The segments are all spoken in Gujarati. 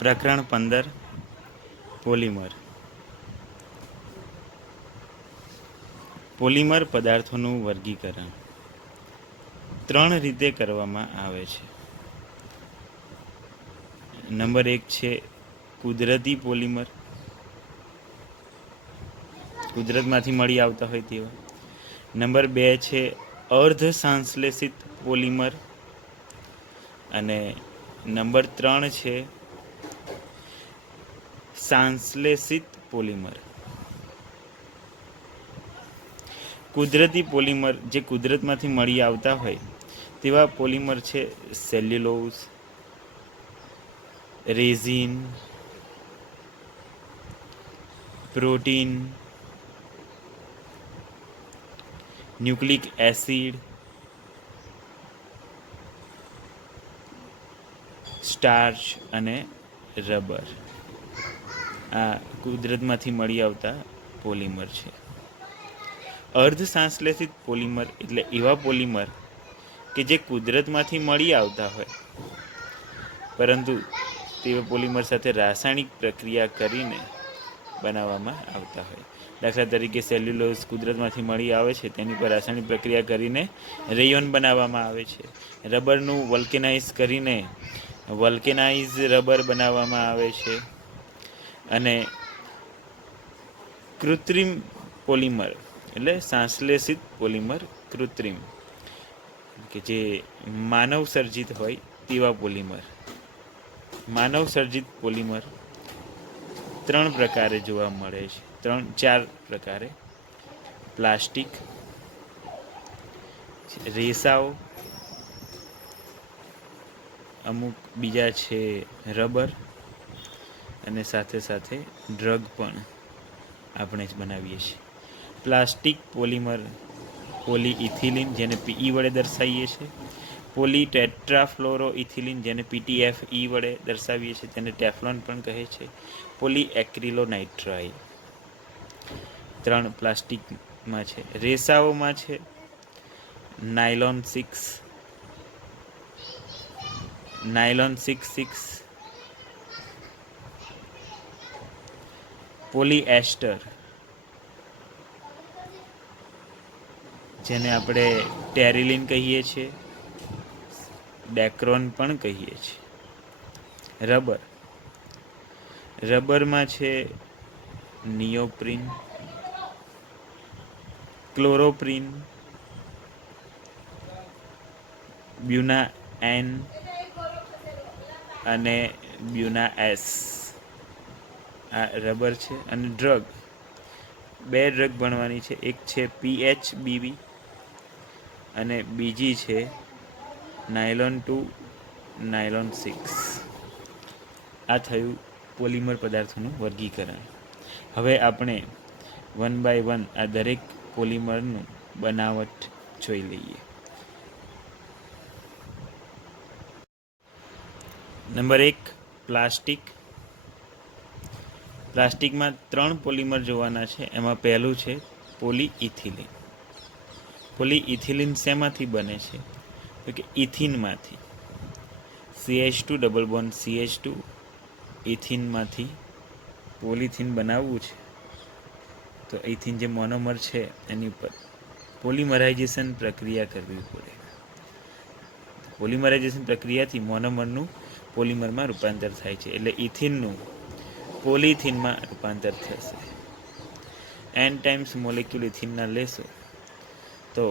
પ્રકરણ 15 પોલિમર. પોલિમર પદાર્થોનું વર્ગીકરણ 3 રીતે કરવામાં આવે છે. નંબર 1 છે કુદરતી પોલિમર, કુદરતમાંથી મળી આવતા હોય તેવા. નંબર 2 છે અર્ધ સંશ્લેષિત પોલિમર અને નંબર 3 છે સંશ્લેષિત પોલિમર. કુદરતી પોલિમર જે કુદરતમાંથી મળી આવતા હોય તેવા પોલિમર છે cellulose, resin, protein, nucleic acid, starch અને રબર. આ કુદરતમાંથી મળી આવતા પોલિમર છે. અર્ધ સંશ્લેષિત પોલિમર એટલે એવા પોલિમર કે જે કુદરતમાંથી મળી આવતા હોય પરંતુ તેવા પોલિમર સાથે રાસાયણિક પ્રક્રિયા કરીને બનાવવામાં આવતા હોય. દાખલા તરીકે સેલ્યુલોઝ કુદરતમાંથી મળી આવે છે, તેની પર રાસાયણિક પ્રક્રિયા કરીને રેયોન બનાવવામાં આવે છે. રબરનું વલ્કેનાઇઝ રબર બનાવવામાં આવે છે. અને કૃત્રિમ પોલિમર એટલે સંશ્લેષિત પોલિમર કૃત્રિમ કે જે માનવ સર્જિત હોય તેવા પોલિમર. માનવ સર્જિત પોલિમર 3 પ્રકારે જોવા મળે છે, 4 પ્રકારે. પ્લાસ્ટિક, રેસાઓ, અમુક બીજા છે રબર અને સાથે સાથે ડ્રગ પણ આપણે જ બનાવીએ છીએ. પ્લાસ્ટિક પોલિમર પોલીઇથિલિન જેને પીઈ વડે દર્શાવીએ છીએ, પોલીટેટ્રાફ્લોરોઇથિલિન જેને PTFE વડે દર્શાવીએ છીએ, તેને ટેફલોન પણ કહે છે. પોલીએક્રિલોનાઇટ્રાઇલ 3 પ્લાસ્ટિકમાં છે. રેસાઓમાં છે નાયલોન 6, પોલીએસ્ટર જેને આપણે ટેરિલિન કહીએ છીએ, ડેક્રોન પણ કહીએ છીએ. રબરમાં છે નિયોપ્રિન, ક્લોરોપ્રિન, બ્યુનાએન અને બ્યુનાએસ. આ રબર છે. અને ડ્રગ 2 ડ્રગ ભણવાની છે. એક છે PHBB અને બીજી છે નાયલોન 2, નાયલોન 6. આ થયું પોલિમર પદાર્થોનું વર્ગીકરણ. હવે આપણે 1 બાય 1 આ દરેક પોલિમરનું બનાવટ જોઈ લઈએ. Number 1 plastic. પ્લાસ્ટિકમાં 3 પોલિમર જોવાના છે. એમાં પહેલું છે પોલીઇથિલિન. પોલીઇથિલિન શેમાંથી બને છે તો કે ઇથિનમાંથી. CH2 ડબલ બોન્ડ CH2 ઇથિનમાંથી પોલિથિન બનાવવું છે તો ઇથિન જે મોનોમર છે એની ઉપર પોલિમરાઇઝેશન પ્રક્રિયા કરવી પડે. પોલિમરાઇઝેશન પ્રક્રિયાથી મોનોમરનું પોલિમરમાં રૂપાંતર થાય છે, એટલે ઇથિનનું પોલિથિનમાં રૂપાંતર થશે. n ટાઈમ્સ મોલેક્યુલ ઇથિનના લેશો તો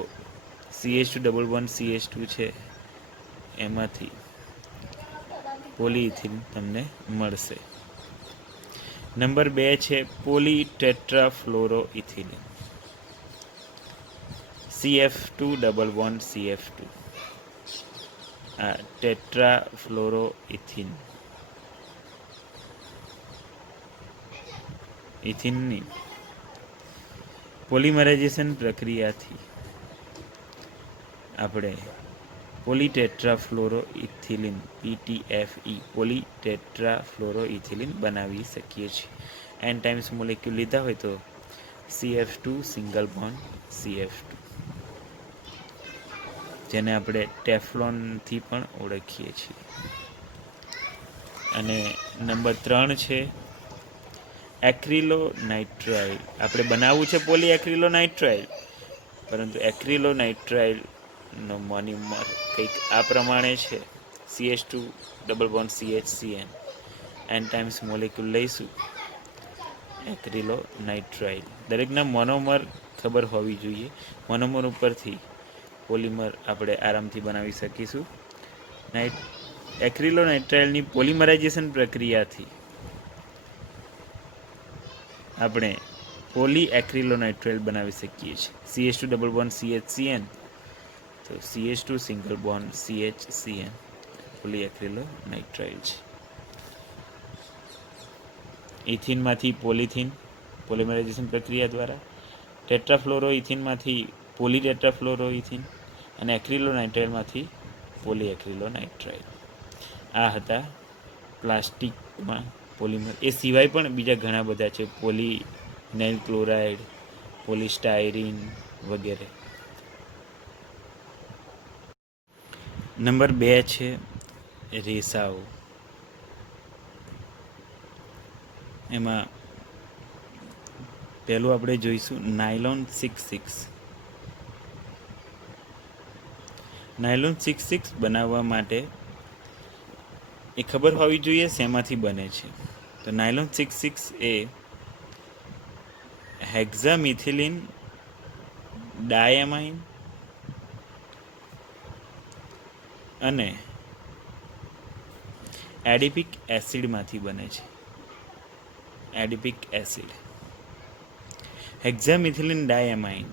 CH2 ડબલ બોન્ડ CH2 છે એમાંથી પોલીઇથિન તમને મળશે. નંબર 2 છે પોલીટેટ્રાફ્લોરોઇથિલિન, CF2 ડબલ બોન્ડ CF2. આ ટેટ્રાફ્લોરોઇથિન ઇથિનની પોલિમરાઇઝેશન પ્રક્રિયાથી આપણે પોલીટેટ્રાફ્લોરોઇથિલિન PTFE પોલીટેટ્રાફ્લોરોઇથિલિન બનાવી શકીએ છીએ. n ટાઈમ્સ મોલેક્યુલ લીધા હોય તો CF2 સિંગલ બોન્ડ CF2 જેને આપણે ટેફલોનથી પણ ઓળખીએ છીએ. અને નંબર 3 છે એક્રિલોનાઇટ્રાઇલ. આપણે બનાવવું છે પોલી એક્રિલોનાઇટ્રાઇલ, પરંતુ એક્રિલોનાઇટ્રાઇલનો મોનોમર કંઈક આ પ્રમાણે છે, CH2 double bond CHCN. N times molecule લઈશું એક્રિલોનાઇટ્રાઇલ. દરેકના મોનોમર ખબર હોવી જોઈએ. મોનોમર ઉપરથી પોલિમર આપણે આરામથી બનાવી શકીશું. એક્રિલોનાઇટ્રાઇલની પોલિમરાઇઝેશન પ્રક્રિયાથી આપણે પોલી એક્રિલોનાઇટ્રાઇલ બનાવી શકીએ છીએ. CH2 ડબલ બોન્ડ CHCN, તો CH2 single bond CHCN poly acrylonitrile છે. ઇથિનમાંથી પોલિથીન પોલિમરાઇઝેશન પ્રક્રિયા દ્વારા, ટેટ્રાફ્લોરોઇથિનમાંથી પોલીટેટ્રાફ્લોરોઇથિન અને એક્રિલોનાઇટ્રાઇલમાંથી પોલી એક્રિલોનાઇટ્રાઇલ. આ હતા પ્લાસ્ટિકમાં પોલિમર. એ સિવાય પણ બીજા ઘણા બધા છે, પોલિનાઇલ ક્લોરાઇડ, પોલિસ્ટાયરીન વગેરે. નંબર 2 છે રેસાઓ. એમાં પહેલું આપણે જોઈશું નાયલોન 66. નાયલોન 66 બનાવવા માટે એ ખબર હોવી જોઈએ શેમાંથી બને છે. તો નાયલોન 66 એ હેક્ઝામિથિલિન ડાયમાઇન અને એડિપિક એસિડમાંથી બને છે. એડિપિક એસિડ, હેક્ઝામિથિલિન ડાયમાઇન,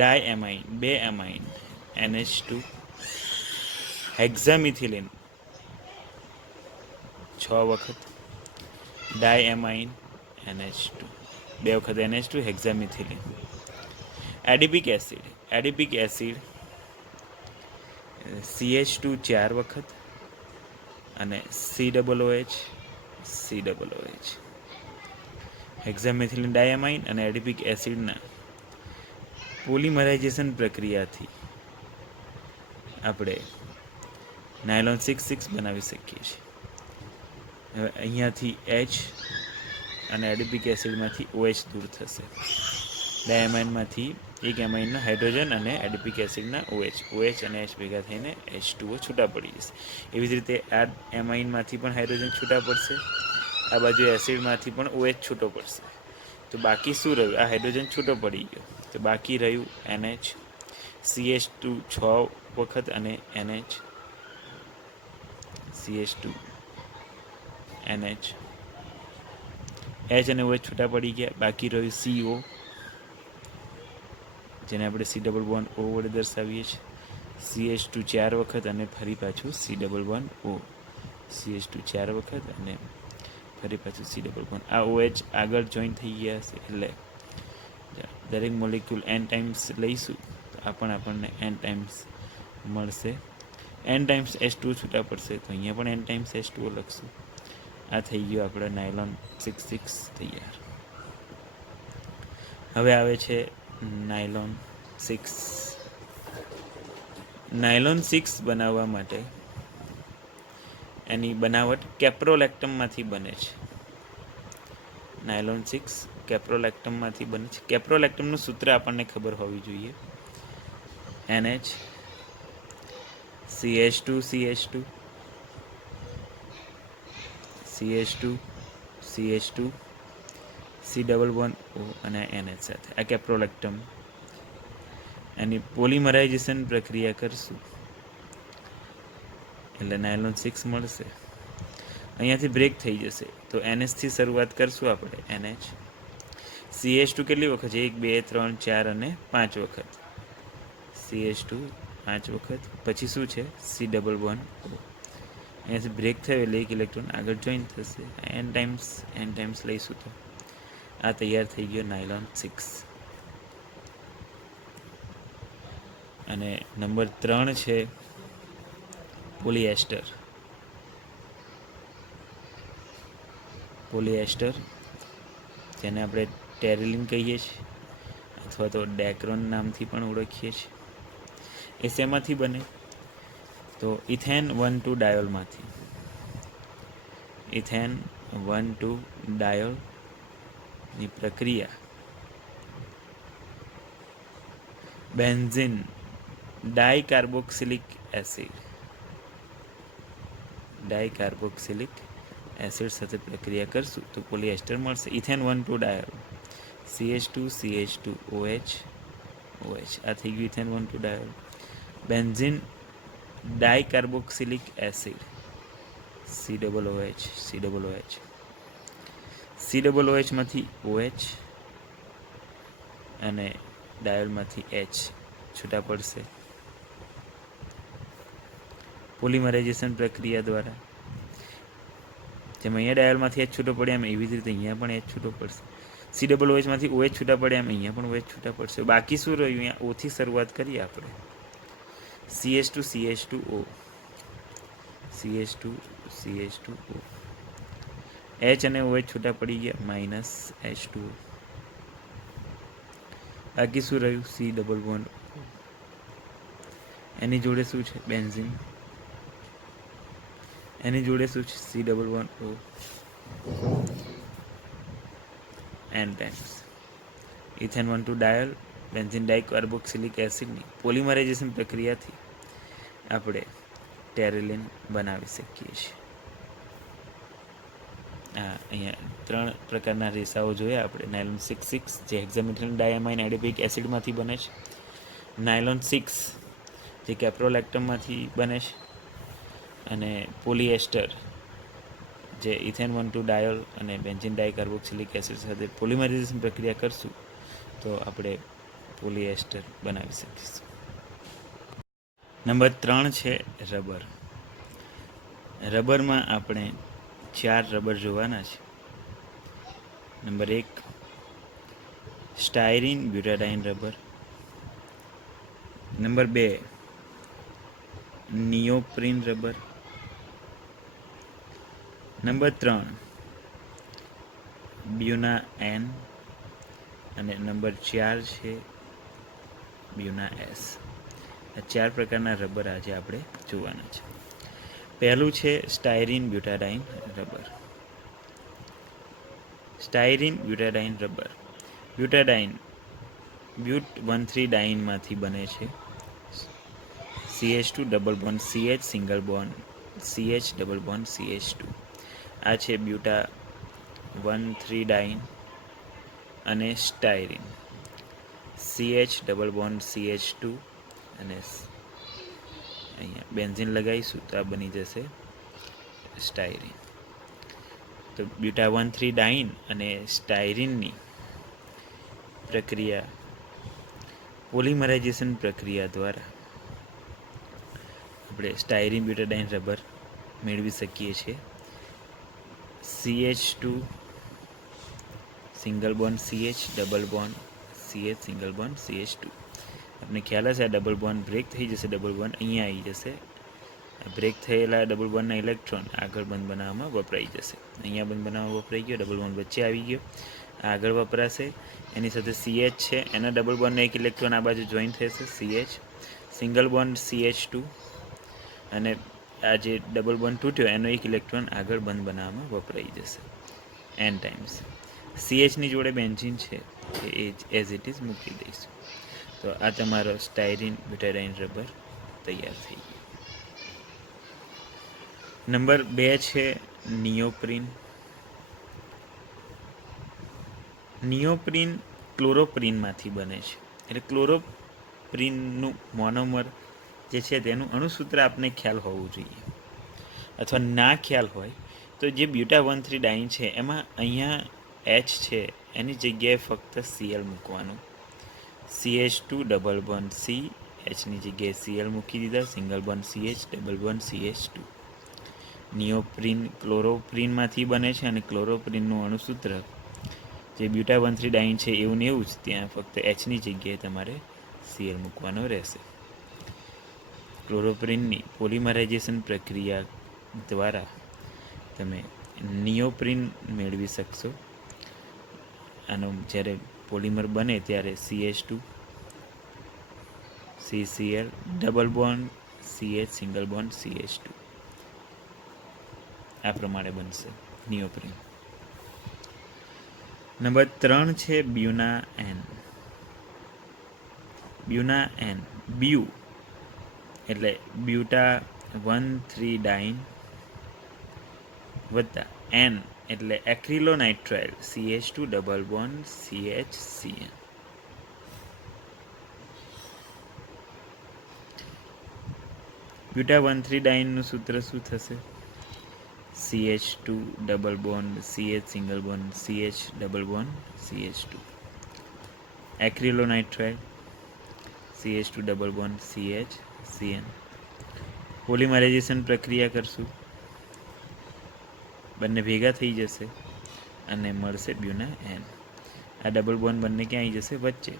2 એમાઇન NH2, હેક્ઝામિથિલિન 6 વખત, ડાયએમાઇન NH2 2 વખત NH2 હેક્ઝામિથિલિન. એડિપિક એસિડ CH2 4 વખત અને COOH. હેક્ઝામિથિલિન ડાયમાઇન અને એડિપિક એસિડના પોલિમરાઇઝેશન પ્રક્રિયાથી આપણે નાયલોન 66 બનાવી શકીએ છીએ. હવે અહીંયાથી H અને એડિપિક એસિડમાંથી OH દૂર થશે. ડાયમાઇનમાંથી એક એમાઇનનો હાઇડ્રોજન અને એડિપિક એસિડના OH અને H ભેગા થઈને H2O છૂટા પડી જશે. એવી જ રીતે આ એમાઇનમાંથી પણ હાઇડ્રોજન છૂટા પડશે, આ બાજુ એસિડમાંથી પણ OH છૂટો પડશે. તો બાકી શું રહ્યું? આ હાઇડ્રોજન છૂટો પડી ગયો, તો બાકી રહ્યું NH, CH2 6 વખત અને NH, CH2 NH. H અને OH છૂટા પડી ગયા, બાકી રહ્યું CO, જેને આપણે C ડબલ બોન્ડ O વડે દર્શાવીએ છીએ. CH2 4 વખત અને ફરી પાછું C double bond O. CH2 4 વખત અને ફરી પાછું C ડબલ બોન્ડ. આ OH આગળ જોઈન થઈ ગયા હશે, એટલે દરેક મોલેક્યુલ n ટાઈમ્સ લઈશું તો આપણને n ટાઈમ્સ મળશે. n ટાઈમ્સ H2 છૂટા પડશે, તો અહીંયા પણ n ટાઈમ્સ H2O લખશું. આ થઈ ગયો આપણે નાયલોન 66 તૈયાર. હવે આવે છે નાયલોન 6. નાયલોન 6 બનાવવા માટે એની બનાવટ કેપ્રોલેક્ટમમાંથી બને છે. નાયલોન 6 કેપ્રોલેક્ટમમાંથી બને છે. કેપ્રોલેક્ટમનું સૂત્ર આપણને ખબર હોવી જોઈએ. NH, CH2 CH2, CH2 CH2, C double bond O અને NH સાથે. આ કેપ્રોલેક્ટમ. એની પોલિમરાઇઝેશન પ્રક્રિયા કરશું એટલે નાયલોન 6 મળશે. અહીંયાથી બ્રેક થઈ જશે, તો NH થી શરૂઆત કરશું આપણે. NH, CH2 કેટલી વખત છે? 1 2 3 4 અને 5 વખત. CH2 5 વખત. પછી શું છે? C double bond O. અહીંયાથી બ્રેક થયો એટલે એક ઇલેક્ટ્રોન આગળ જોઈન થશે. n ટાઈમ્સ લઈશું તો આ તૈયાર થઈ ગયો નાયલોન 6. અને નંબર 3 છે પોલિએસ્ટર, જેને આપણે ટેરિલિન કહીએ છીએ અથવા તો ડેક્રોન નામથી પણ ઓળખીએ છીએ. એ શેમાંથી બને? તો ઇથેન 1,2 ડાયોલમાંથી. ઇથેન 1,2 ડાયોલની પ્રક્રિયા બેન્ઝીન ડાયકાર્બોક્સિલિક એસિડ સાથે પ્રક્રિયા કરશું તો પોલિએસ્ટર મળશે. ઇથેન 1,2 ડાયોલ CH2CH2OH આ થઈ ગયું ethane 1,2 diol. Benzene dicarboxylic acid COOH માંથી OH અને ડાયોલમાંથી H છૂટા પડશે પોલિમરાઇઝેશન પ્રક્રિયા દ્વારા. જેમ અહીંયા ડાયોલમાંથી H છૂટો પડે એમ એવી જ રીતે અહીંયા પણ H છૂટો પડશે. COOH માંથી OH છૂટા પડે એમ અહીંયા પણ OH છૂટા પડશે. બાકી શું રહ્યું? અહીંયા O થી શરૂઆત કરીએ આપણે. CH2CH2O H અને OH છૂટા પડી ગયા -H2O. બાકી શું રહ્યું? C double bond. એની જોડે શું છે? બેન્ઝીન. એની જોડે શું છે? C double bond O. N times ethane 1,2 diol benzene dicarboxylic એસિડની પોલિમરાઇઝેશન પ્રક્રિયાથી આપણે ટેરેલિન બનાવી શકીએ છીએ. અહીંયા 3 પ્રકારના રેસાઓ જોયા આપણે. નાયલોન 6,6 જે હેક્ઝામિથાઇલ ડાયામાઇન એડિપિક એસિડમાંથી બને છે. નાયલોન 6 જે કેપ્રોલેક્ટમમાંથી બને છે. અને પોલિએસ્ટર જે ઇથેન 1,2 ડાયોલ અને બેન્ઝીન ડાયકાર્બોક્સિલિક એસિડ સાથે પોલિમરાઇઝેશન પ્રક્રિયા કરશું તો આપણે પોલિએસ્ટર બનાવી શકીશું. નંબર 3 છે રબર. રબરમાં આપણે 4 રબર જોવાના છે. Number 1 styrene butadiene rubber. Number 2 neoprene rubber. Number 3 buna N અને નંબર 4 છે બ્યુના એસ. આ 4 પ્રકારના રબર આજે આપણે જોવાના છે. પહેલું છે styrene butadiene rubber. Styrene butadiene rubber butadiene બ્યુટ 1,3 ડાઇનમાંથી બને છે. CH2 double bond CH single bond CH double bond CH2. આ છે બ્યુટા 1,3 ડાઇન અને styrene CH double bond CH2 અને અહીંયા બેન્ઝીન લગાવીશું તો આ બની જશે સ્ટાયરીન. તો બ્યુટા 1,3 ડાઇન અને સ્ટાયરીનની પ્રક્રિયા પોલિમરાઇઝેશન પ્રક્રિયા દ્વારા આપણે સ્ટાયરીન બ્યુટાડાઇન રબર મેળવી શકીએ છીએ. CH2 single bond CH double bond CH single bond CH2. આપણે ખ્યાલ હશે આ ડબલ બોન્ડ બ્રેક થઈ જશે. ડબલ બોન્ડ અહીંયા આવી જશે. બ્રેક થયેલા ડબલ બોન્ડના ઇલેક્ટ્રોન આગળ બંધ બનાવવામાં વપરાઈ જશે. અહીંયા બંધ બનાવવામાં વપરાઈ ગયો. ડબલ બોન્ડ વચ્ચે આવી ગયો. આગળ વપરાશે. એની સાથે CH છે એના ડબલ બોન્ડનો એક ઇલેક્ટ્રોન આ બાજુ જોઈન થશે CH સિંગલ બોન્ડ CH2 અને આ જે ડબલ બોન્ડ તૂટ્યો એનો એક ઇલેક્ટ્રોન આગળ બંધ બનાવવામાં વપરાઈ જશે N ટાઈમ્સ. CHની જોડે બેન્ઝીન છે એ એઝ ઇટ ઇઝ મૂકી દઈશું. તો આ તમારો સ્ટાયરીન બ્યુટાડાઇન રબર તૈયાર થઈ ગયો. નંબર 2 છે નિયોપ્રીન. નિયોપ્રીન ક્લોરોપ્રીનમાંથી બને છે. એટલે ક્લોરોપ્રીનનું મોનોમર જે છે તેનું અણુસૂત્ર આપને ખ્યાલ હોવું જોઈએ. અથવા ના ખ્યાલ હોય તો જે બ્યુટા 1,3 ડાઇન છે એમાં અહીંયા H છે એની જગ્યાએ ફક્ત Cl મૂકવાનું. CH2 ડબલ બોન્ડ C Hની જગ્યાએ Cl મૂકી દીધા. Single bond CH double bond CH2. નિયોપ્રીન ક્લોરોપ્રીનમાંથી બને છે અને ક્લોરોપ્રીનનું અણુસૂત્ર જે બ્યુટા 1,3 ડાઇન છે એવું ને એવું જ ત્યાં ફક્ત Hની જગ્યાએ તમારે Cl મૂકવાનો રહેશે. ક્લોરોપ્રીનની પોલિમરાઇઝેશન પ્રક્રિયા દ્વારા તમે નિયોપ્રીન મેળવી શકશો. આનો જ્યારે પોલિમર બને ત્યારે CH2 CCl double bond CH single bond CH2. આ પ્રમાણે બનશે નિયોપ્રીન. નંબર 3 છે બ્યુના એન. બ્યુના એન, બ્યુ એટલે બ્યુટા 1,3 ડાઇન વત્તા એન એટલે acrylonitrile CH2 double bond CHCN. Buta 1,3 ડાઇનનું સૂત્ર શું થશે? CH2 double bond CH single bond CH double bond CH2. Acrylonitrile CH2 double bond CHCN. Polymerization પ્રક્રિયા કરશું, બંને ભેગા થઈ જશે અને મળશે બ્યુના એન. આ ડબલ બોન્ડ બંને ક્યાં આવી જશે? વચ્ચે.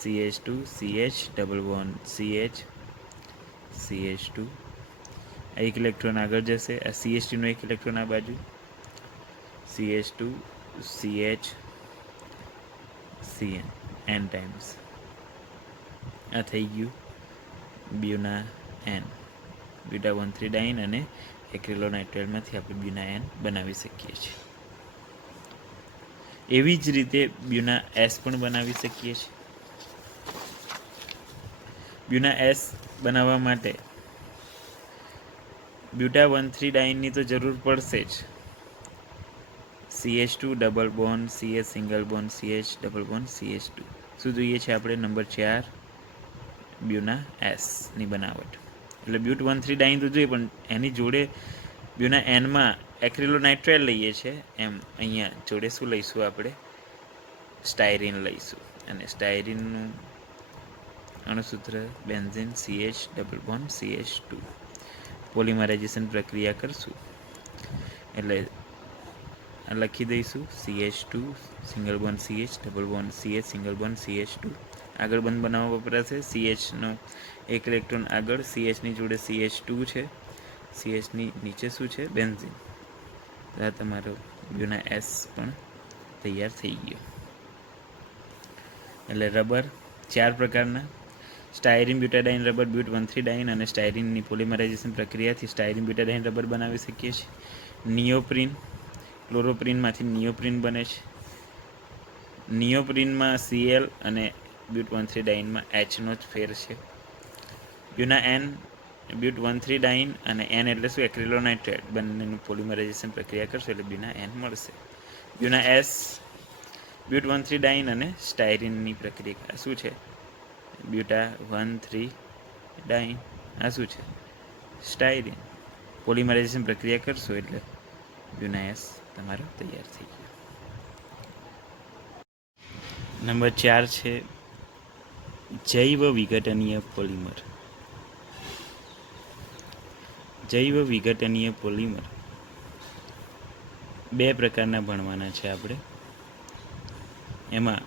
CH2 CH double bond CH CH2. આ એક ઇલેક્ટ્રોન આગળ જશે, આ CH2 નો એક ઇલેક્ટ્રોન આ બાજુ, CH2 CH CN n times. આ થઈ ગયું બ્યુના એન. બ્યુટા 1,3 ડાઇન અને એક્રિલોનાઇટ્રાઇલમાંથી આપણે બ્યુના એન બનાવી શકીએ છીએ. એવી જ રીતે બ્યુના એસ પણ બનાવી શકીએ છીએ. બ્યુના એસ બનાવવા માટે બ્યુટા 1,3 ડાઇનની તો જરૂર પડશે જ. CH2 double bond CH single bond CH double bond CH2. શું જોઈએ છે આપણે? નંબર 4 બ્યુના એસની બનાવટ. એટલે બ્યુટ 1,3 ડાઇન તો જોઈએ, પણ એની જોડે બ્યુના એનમાં એક્રિલોનાઇટ્રાઇલ લઈએ છીએ, એમ અહીંયા જોડે શું લઈશું આપણે? સ્ટાયરીન લઈશું. અને સ્ટાયરીનનું અણુસૂત્ર benzene CH double bond CH2. Polymerisation પ્રક્રિયા કરશું એટલે લખી દઈશું CH2 single bond CH double bond CH single bond CH2. આગળ બંધ બનાવવા વપરાશે. CHનો એક ઇલેક્ટ્રોન આગળ, CHની જોડે CH2 છે, CHની નીચે શું છે? બેન્ઝીન. આ તમારો બ્યુના એસ પણ તૈયાર થઈ ગયો. એટલે રબર 4 પ્રકારના: સ્ટાયરીન બ્યુટાડાઇન રબર, બ્યુટ 1,3 ડાઇન અને સ્ટાયરીનની પોલિમરાઇઝેશન પ્રક્રિયાથી સ્ટાયરીન બ્યુટાડાઇન રબર બનાવી શકીએ છીએ. નિયોપ્રીન, ક્લોરોપ્રીનમાંથી નિયોપ્રીન બને છે. નિયોપ્રીનમાં Cl અને બ્યુટ 1,3 ડાઇનમાં Hનો જ ફેર છે. બ્યુના એન, બ્યુટ 1,3 ડાઇન અને એન એટલે શું? એક્રિલોનાઇટ્રાઇલ. બંનેનું પોલિમરાઇઝેશન પ્રક્રિયા કરશો એટલે બ્યુના એન મળશે. બ્યુના એસ, બ્યુટ 1,3 ડાઇન અને સ્ટાયરીનની પ્રક્રિયા શું છે? બ્યુટા 1,3 ડાઇન. આ શું છે? સ્ટાયરીન. પોલિમરાઇઝેશન પ્રક્રિયા કરશો એટલે બ્યુના એસ તમારો તૈયાર થઈ ગયો. નંબર 4 છે જૈવ વિઘટનીય પોલિમર. જૈવ વિઘટનીય પોલિમર 2 પ્રકારના ભણવાના છે આપણે. એમાં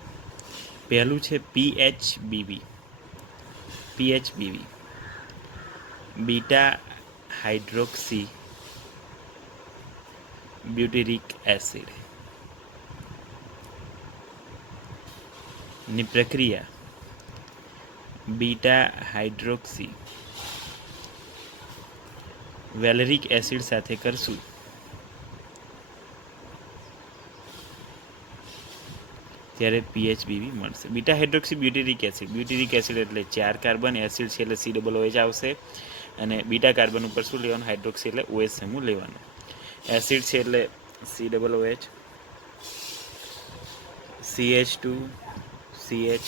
પહેલું છે PHBV. PHBV beta hydroxy બ્યુટેરિક acid ની પ્રક્રિયા બીટા હાઇડ્રોક્સી વેલેરિક એસિડ સાથે કરશું ત્યારે PHBV મળશે. Beta hydroxy બ્યુટેરિક acid. બ્યુટેરિક એસિડ એટલે 4 કાર્બન, એસિડ છે એટલે COOH આવશે, અને બીટા કાર્બન ઉપર શું લેવાનું? હાઇડ્રોક્સી એટલે OH સમૂહ લેવાનો. એસિડ છે એટલે COOH, CH2 CH.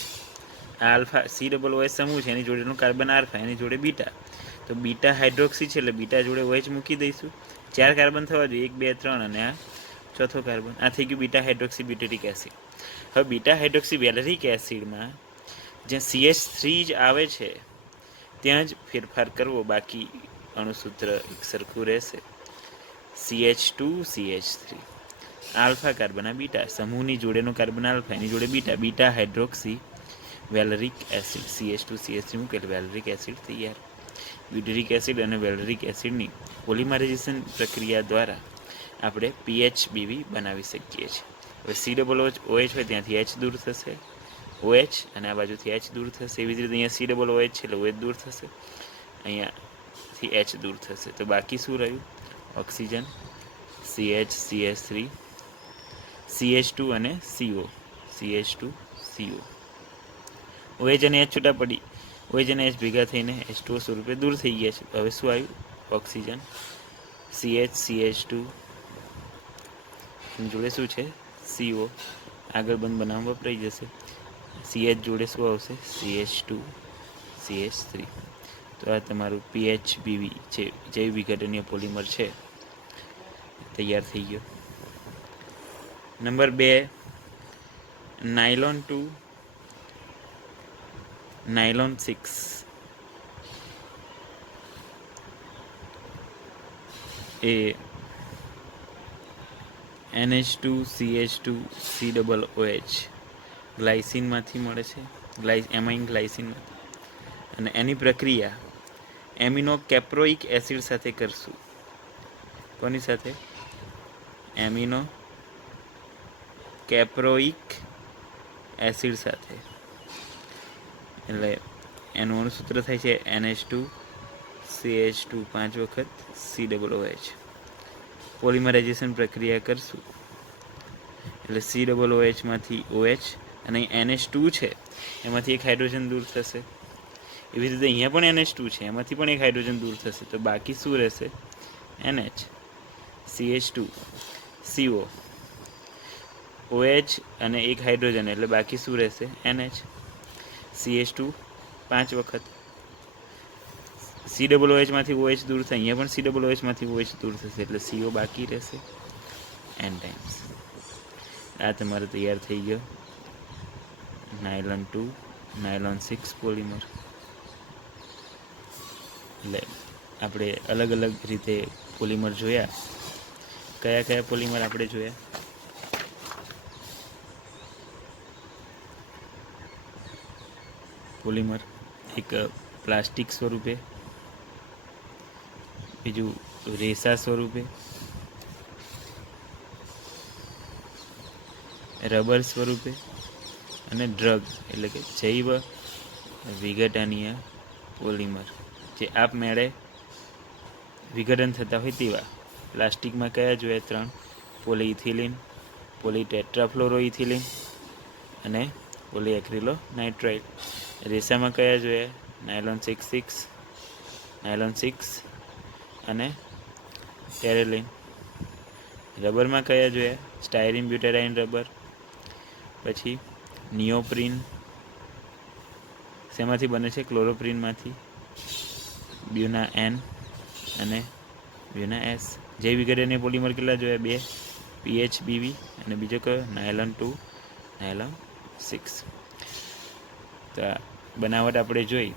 Alpha COOH સમૂહ છે, એની જોડેનું કાર્બન આલ્ફા, એની જોડે બીટા. તો બીટા હાઇડ્રોક્સી છે એટલે બીટા જોડે OH મૂકી દઈશું. 4 કાર્બન થવા જોઈએ, 1 2 3, અને આ ચોથો કાર્બન. આ થઈ ગયું બીટા હાઇડ્રોક્સી બ્યુટેરિક એસિડ. હવે બીટા હાઇડ્રોક્સી વેલેરિક એસિડમાં જ્યાં CH3 જ આવે છે ત્યાં જ ફેરફાર કરવો, બાકી અણુસૂત્ર એક સરખું રહેશે. CH2 CH3. આલ્ફા કાર્બન આ બીટા, સમૂહની જોડેનો કાર્બન આલ્ફા, એની જોડે beta. Beta hydroxy વેલેરિક acid. CH2 CH3 મૂકે વેલેરિક એસિડ તૈયાર. બ્યુટેરિક એસિડ અને વેલેરિક એસિડની પોલિમરાઇઝેશન પ્રક્રિયા દ્વારા આપણે PHBV બનાવી શકીએ છીએ. હવે COOH હોય ત્યાંથી H દૂર થશે, OH, અને આ બાજુથી H દૂર થશે. એવી જ રીતે અહીંયા COOH છે એટલે OH દૂર થશે, અહીંયાથી H દૂર થશે. તો બાકી શું રહ્યું? ઓક્સિજન CH, CH2 અને CO, CH2 CO. OH અને H છૂટા પડી, OH અને H ભેગા થઈને H2O સ્વરૂપે દૂર થઈ ગયા છે. હવે શું આવ્યું? ઓક્સિજન. CH, CH2 જોડે શું છે? CO. આગળ બંધ બનાવવા વપરાઈ જશે. CH જોડે શું આવશે? CH2, CH3. તો આ તમારું PHBV છે, જૈવ વિઘટનીય પોલિમર છે, તૈયાર થઈ ગયો. Number 2, nylon 2, nylon 6. એ NH2CH2 COOH ગ્લાયસિનમાંથી મળે છે, એમાઇન ગ્લાયસિન. અને એની પ્રક્રિયા એમિનો કેપ્રોઇક એસિડ સાથે કરશું. કોની સાથે? એમિનો કેપ્રોઇક એસિડ સાથે. એટલે એનું અણુસૂત્ર થાય છે NH2CH2 5 વખત COOH. પોલિમરાઇઝેશન પ્રક્રિયા કરશું એટલે COOH માંથી OH અને NH2 છે એમાંથી એક હાઇડ્રોજન દૂર થશે. એવી રીતે અહીંયા પણ NH2 છે, એમાંથી પણ એક હાઇડ્રોજન દૂર થશે. તો બાકી શું રહેશે? NH, CH2, CO, OH અને એક હાઇડ્રોજન, એટલે બાકી શું રહેશે? NH, CH2 5 વખત. COOH માંથી OH દૂર થાય, અહીંયા પણ COOH માંથી OH દૂર થશે, એટલે CO બાકી રહેશે. N times. આ તમારે તૈયાર થઈ ગયો નાયલોન 2, નાયલોન 6 પોલિમર. એટલે આપણે અલગ અલગ રીતે પોલિમર જોયા. કયા કયા પોલિમર આપણે જોયા? પોલિમર એક પ્લાસ્ટિક સ્વરૂપે, બીજું રેસા સ્વરૂપે, રબર સ્વરૂપે, અને ડ્રગ એટલે કે જૈવ વિઘટનીય પોલિમર, જે આપમેળે વિઘટન થતા હોય તેવા. પ્લાસ્ટિકમાં કયા જોયા? 3, પોલીઇથિલિન, પોલીટેટ્રાફ્લોરોઇથિલિન અને પોલીએક્રિલોનાઇટ્રાઇલ. રેસામાં કયા જોયા? નાયલોન 6, નાયલોન 6 અને ટેરેલિન. રબરમાં કયા જોયા? સ્ટાયરીન બ્યુટેરાઇન રબર, પછી નિયોપ્રિન. શેમાંથી બને છે? ક્લોરોપ્રિનમાંથી. બ્યુના N અને બ્યુના S. જૈવ વિઘટનીય પોલિમર કેટલા જોયા? 2, PHBV અને બીજો કયો? Nylon 2, nylon 6. તો બનાવટ આપણે જોઈ.